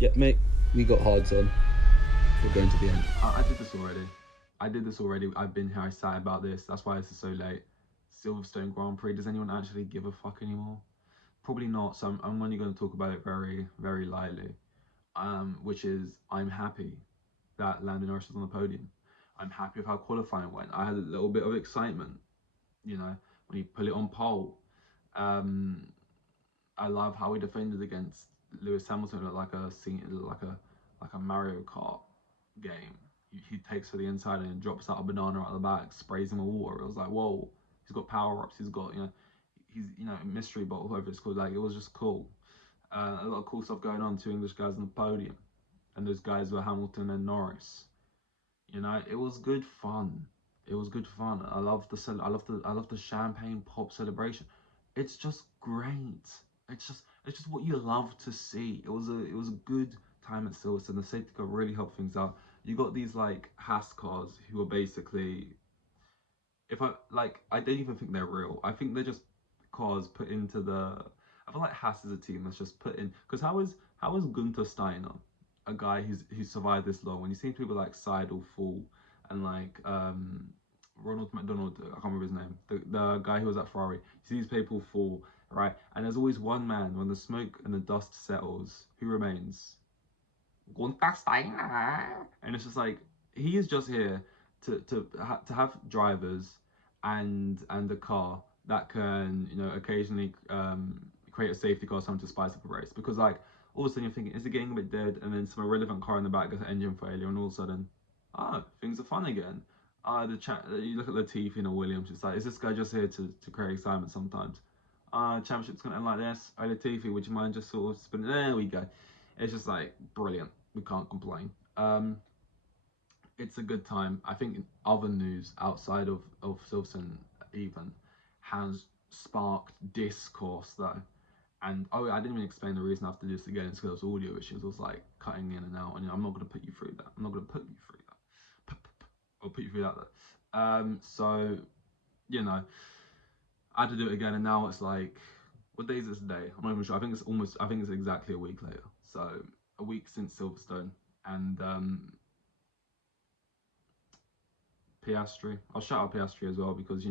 Yeah, mate, we got hards on. We're going to the end. I did this already. I did this already. I've been here. I sat about this. That's why this is so late. Silverstone Grand Prix. Does anyone actually give a fuck anymore? Probably not. So I'm only going to talk about it very, very lightly. Which is I'm happy that Lando Norris was on the podium. I'm happy with how qualifying went. I had a little bit of excitement, when he put it on pole. Um, I love how he defended against Lewis Hamilton like a scene, like a Mario Kart game. He takes for the inside and drops out a banana out of the back, sprays him with water. It was like, whoa, he's got power ups. He's got he's mystery bottle, whoever it's called. Like it was just cool. A lot of cool stuff going on. Two English guys on the podium, and those guys were Hamilton and Norris. It was good fun. It was good fun. I love the champagne pop celebration. It's just great. It's just what you love to see. It was a good time at Silverstone. The safety car really helped things out. You got these like Haas cars who are basically, if I don't even think they're real. I think they're just cars put into the. I feel like Haas is a team that's just put in, because how is Gunther Steiner, a guy who survived this long, when you see people like Seidel fall and like Ronald McDonald, I can't remember his name, the guy who was at Ferrari. You see these people fall, right? And there's always one man, when the smoke and the dust settles, who remains? Gunther Steiner. And it's just like, he is just here to have drivers and a car that can occasionally create a safety car, something to spice up a race. Because like all of a sudden you're thinking, is it getting a bit dead? And then some irrelevant car in the back gets an engine failure, and all of a sudden, things are fun again. You look at Latifi and Williams. It's like, is this guy just here to create excitement sometimes? Championship's gonna end like this. Oh, Latifi, would you mind just sort of spinning? There we go. It's just like brilliant. We can't complain. It's a good time. I think other news outside of Silverstone even has sparked discourse though. And oh, I didn't even explain the reason I have to do this again. It's because there was audio issues. I was like cutting in and out, and I'm not going to put you through that. I'm not going to put you through that. I'll put you through that. So I had to do it again, and now it's like, what day is this today? I'm not even sure. I think it's exactly a week later. So a week since Silverstone, and Piastri. I'll shout out Piastri as well, because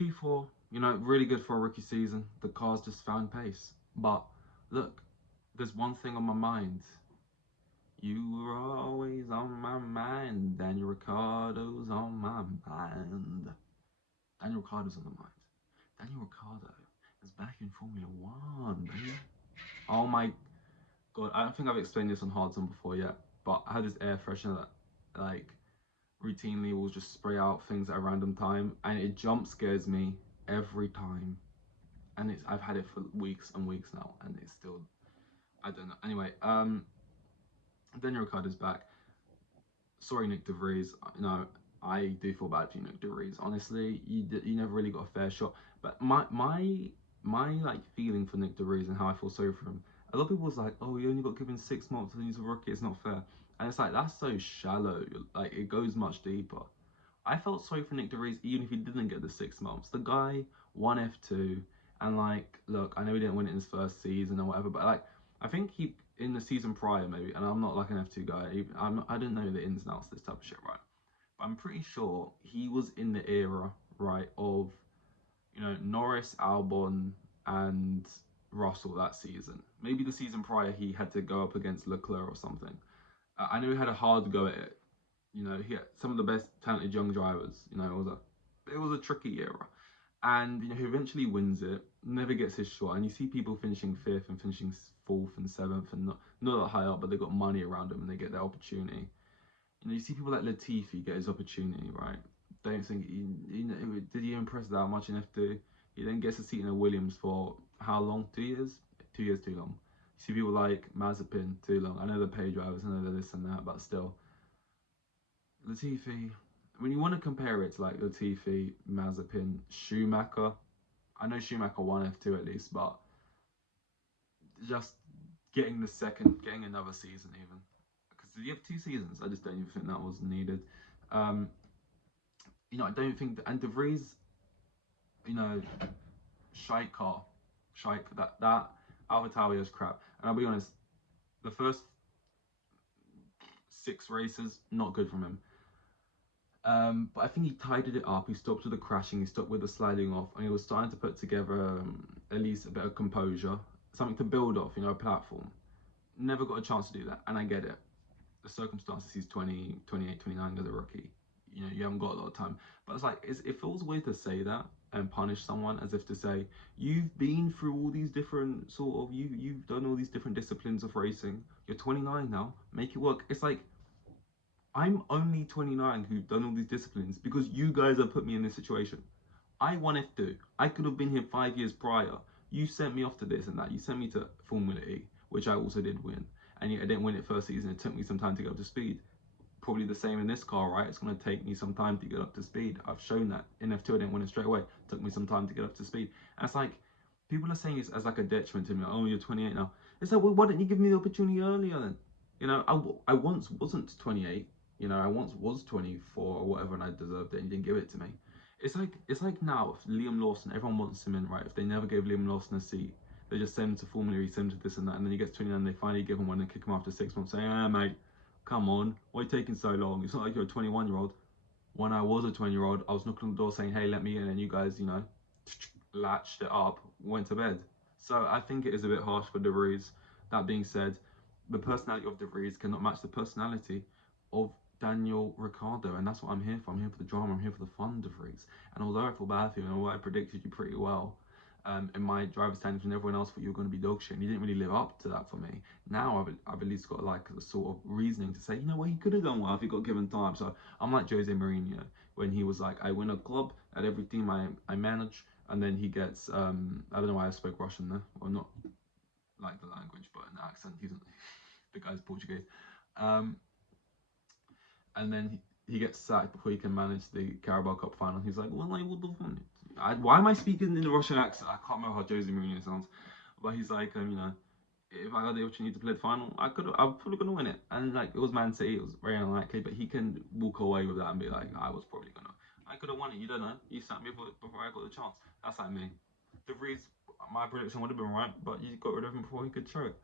P4, really good for a rookie season. The car's just found pace. But look, there's one thing on my mind. You were always on my mind. Daniel Ricciardo's on my mind. Daniel Ricciardo's on the mind. Daniel Ricciardo is back in Formula One, baby. Oh my god, I don't think I've explained this on Hard Zone before yet, but I had this air freshener that like routinely will just spray out things at a random time, and it jump scares me every time. And I've had it for weeks and weeks now, and it's still, I don't know. Anyway, Daniel Ricciardo's back. Sorry, Nick De Vries. I do feel bad for you, Nick De Vries. Honestly, you never really got a fair shot. But my like feeling for Nick De Vries and how I feel sorry for him. A lot of people was like, oh, he only got given 6 months and he's a rookie. It's not fair. And it's like, that's so shallow. Like, it goes much deeper. I felt sorry for Nick De Vries even if he didn't get the 6 months. The guy won F2, and like, look, I know he didn't win it in his first season or whatever, but like, I think he in the season prior maybe, and I'm not like an F2 guy. I don't know the ins and outs of this type of shit, right? But I'm pretty sure he was in the era, right, of Norris, Albon, and Russell that season. Maybe the season prior he had to go up against Leclerc or something. I know he had a hard go at it. He had some of the best talented young drivers. It was a tricky era, and he eventually wins it. Never gets his shot, and you see people finishing fifth and finishing fourth and seventh, and not that high up, but they got money around them and they get their opportunity. You see people like Latifi get his opportunity, right? Don't think did he impress that much in F2? He then gets a seat in a Williams for how long? 2 years? 2 years too long. You see people like Mazepin, too long. I know they're pay drivers, I know they're this and that, but still. Latifi, when you want to compare it to like Latifi, Mazepin, Schumacher, I know Schumacher won F2 at least, but just getting another season even. Because you have 2 seasons, I just don't even think that was needed. Um, I don't think, and De Vries, you know, Shite car, Shite, that AlphaTauri is crap. And I'll be honest, The first 6 races, not good from him. But I think he tidied it up. He stopped with the crashing. He stopped with the sliding off, and he was starting to put together at least a bit of composure, something to build off. You know, a platform. Never got a chance to do that, and I get it. The circumstances, he's 20, 28, 29 as a rookie. You know, you haven't got a lot of time. But it's like, it feels weird to say that and punish someone, as if to say, you've been through all these different sort of, you've done all these different disciplines of racing. You're 29 now, make it work. It's like, I'm only 29 who've done all these disciplines because you guys have put me in this situation. I won F2. I could have been here 5 years prior. You sent me off to this and that. You sent me to Formula E, which I also did win. And yet I didn't win it first season. It took me some time to get up to speed. Probably the same in this car, right? It's going to take me some time to get up to speed. I've shown that. In F2, I didn't win it straight away. It took me some time to get up to speed. And it's like, people are saying this as like a detriment to me. Oh, you're 28 now. It's like, well, why didn't you give me the opportunity earlier then? You know, I once wasn't 28. You know, I once was 24 or whatever, and I deserved it, and you didn't give it to me. It's like now, if Liam Lawson, everyone wants him in, right? If they never gave Liam Lawson a seat, they just send him to Formula E, send him to this and that, and then he gets 29, and they finally give him one and kick him after 6 months, saying, "Ah, mate, come on, why are you taking so long? It's not like you're a 21-year-old. When I was a 20-year-old, I was knocking on the door saying, hey, let me in, and you guys, you know, latched it up, went to bed. So I think it is a bit harsh for De Vries. That being said, the personality of De Vries cannot match the personality of Daniel Ricciardo, and that's what I'm here for. I'm here for the drama. I'm here for the fun, De Vries. And although I feel bad for you, and although I predicted you pretty well in my driver's standings when everyone else thought you were going to be dog shit, and you didn't really live up to that for me. Now I've at least got like a sort of reasoning to say, you know what, he could have done well if he got given time. So I'm like Jose Mourinho when he was like, I win a club at every team I manage, and then he gets I don't know why I spoke Russian there, or not like the language, but an accent. He's the guy's Portuguese. Um, and then he gets sacked before he can manage the Carabao Cup final. He's like, well, I would have won it. Why am I speaking in the Russian accent? I can't remember how Jose Mourinho sounds, but he's like, you know, if I had the opportunity to play the final, I was probably gonna win it. And like, it was Man City, it was very unlikely, but he can walk away with that and be like, I was probably gonna, I could have won it. You don't know. You sat me before I got the chance. That's like me. De Vries, my prediction would have been right, but you got rid of him before he could show it.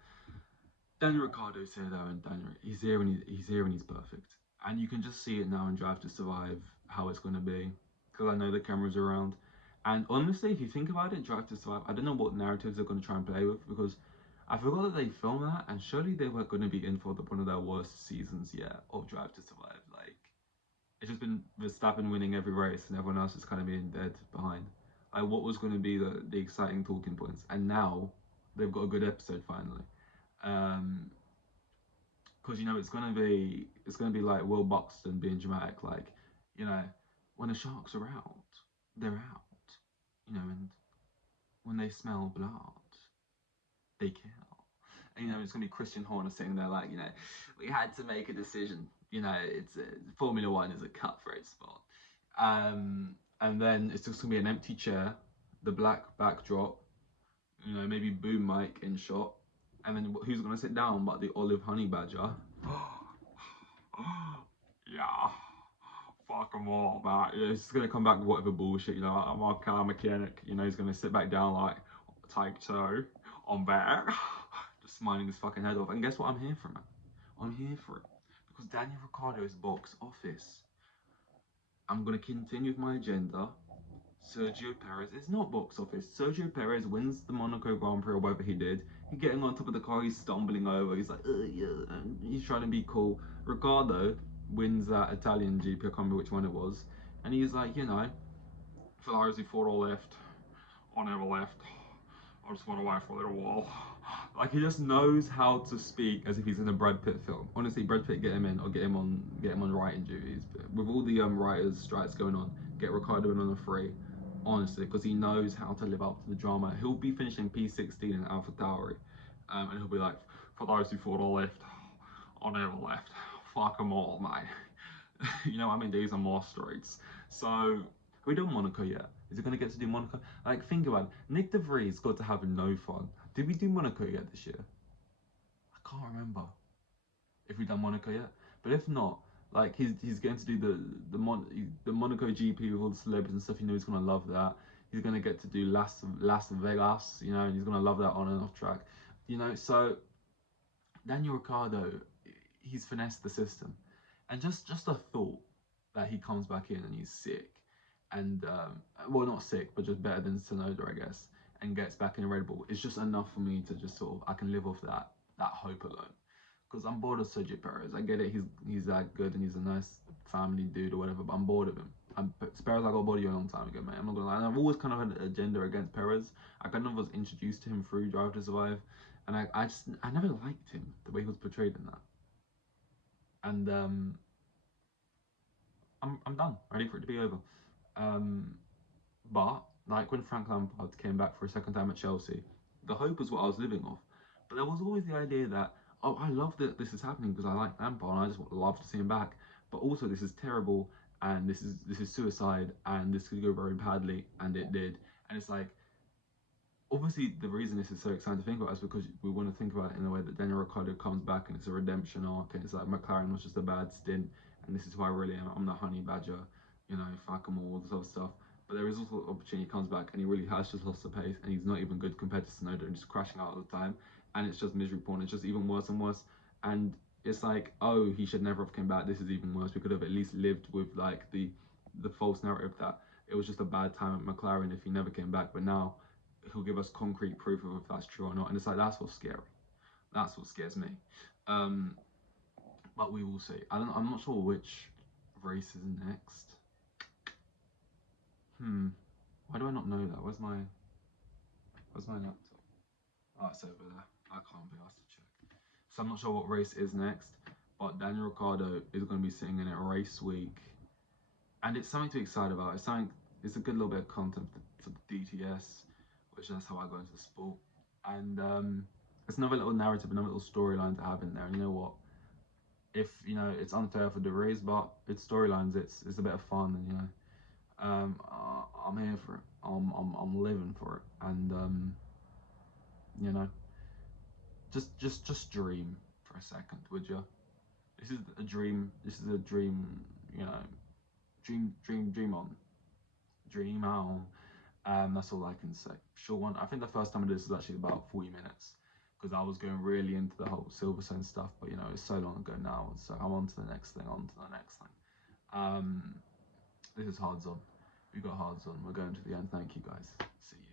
Daniel Ricciardo's here though, and he's here and he's here and he's perfect. And you can just see it now in Drive to Survive how it's going to be, because I know the cameras are around. And honestly, if you think about it, Drive to Survive, I don't know what narratives they're going to try and play with, because I forgot that they filmed that, and surely they were going to be in for one of their worst seasons yet of Drive to Survive. Like, it's just been Verstappen winning every race, and everyone else is kind of being dead behind. Like, what was going to be the exciting talking points? And now they've got a good episode finally. Because you know it's gonna be like Will Buxton being dramatic, like, you know, when the sharks are out, they're out, you know, and when they smell blood, they kill. And you know it's gonna be Christian Horner sitting there like, you know, we had to make a decision. You know, Formula One is a cutthroat sport. And then it's just gonna be an empty chair, the black backdrop, you know, maybe boom mic in shot, and then who's gonna sit down but the olive honey badger? Yeah, fuck them all, but it's just gonna come back with whatever bullshit, you know. I'm a car mechanic, you know. He's gonna sit back down like, take two, I'm back, just smiling his fucking head off. And guess what? I'm here for, man. I'm here for it because Daniel Ricciardo's box office. I'm gonna continue with my agenda. Sergio Perez is not box office. Sergio Perez wins the Monaco Grand Prix or whatever he did. He's getting on top of the car, he's stumbling over, he's like, yeah, and he's trying to be cool. Ricciardo wins that Italian GP, I can't remember which one it was, and he's like, you know, Ferrari's before all left, I never left, I just went away for a little while. Like, he just knows how to speak as if he's in a Brad Pitt film. Honestly, Brad Pitt, get him in, or get him on writing duties. But with all the writers' strikes going on, get Ricciardo in on a free. Honestly, because he knows how to live up to the drama. He'll be finishing P16 in AlphaTauri, and he'll be like, for those who thought I left, I never left. Fuck them all, mate. You know what I mean? These are more streets. So, have we done Monaco yet? Is he going to get to do Monaco? Like, think about it. Nick De Vries got to have no fun. Did we do Monaco yet this year? I can't remember if we've done Monaco yet. But if not, like, he's going to do the Monaco GP with all the celebrities and stuff. You know, he's gonna love that. He's gonna get to do Las Vegas, you know, and he's gonna love that on and off track, you know. So Daniel Ricciardo, he's finessed the system, and just a thought that he comes back in and he's sick, and well, not sick, but just better than Tsunoda, I guess, and gets back in a Red Bull is just enough for me to just sort of I can live off that hope alone. Because I'm bored of Sergio Perez. I get it, he's that good and he's a nice family dude or whatever, but I'm bored of him. Perez, I got body a long time ago, man. I'm not gonna lie. And I've always kind of had an agenda against Perez. I kind of was introduced to him through Drive to Survive, and I never liked him the way he was portrayed in that. And I'm done, ready for it to be over. Um, but like when Frank Lampard came back for a second time at Chelsea, the hope was what I was living off. But there was always the idea that, oh, I love that this is happening because I like Lampard and I just would love to see him back. But also this is terrible and this is suicide and this could go very badly, and it did. And it's like, obviously the reason this is so exciting to think about is because we want to think about it in a way that Daniel Ricciardo comes back and it's a redemption arc, and it's like McLaren was just a bad stint and this is who I really am. I'm the honey badger, fuck them all this other stuff. But there is also opportunity, he comes back and he really has just lost the pace and he's not even good compared to Tsunoda and just crashing out all the time, and it's just misery porn. It's just even worse and worse, and it's like, oh, he should never have come back. This is even worse. We could have at least lived with like the false narrative that it was just a bad time at McLaren if he never came back. But now he'll give us concrete proof of if that's true or not. And it's like, that's what's scary. That's what scares me. Um, but we will see. I'm not sure which race is next. Why do I not know that? Where's my laptop? Oh, it's over there. I can't be asked to check. So I'm not sure what race is next. But Daniel Ricciardo is going to be sitting in it race week, and it's something to be excited about. It's something. It's a good little bit of content for the DTS, which that's how I go into the sport. And it's another little narrative, another little storyline to have in there. And you know what? If it's unfair for the race, but it's storylines. It's a bit of fun, and I'm here for it. I'm living for it, and you know, just dream for a second, would you? This is a dream. This is a dream. You know, dream on, dream on. That's all I can say. Short one. I think the first time I did this was actually about 40 minutes because I was going really into the whole Silverstone stuff, but it's so long ago now, so I'm on to the next thing, This is Hards On. We got Hards On. We're going to the end. Thank you guys. See you.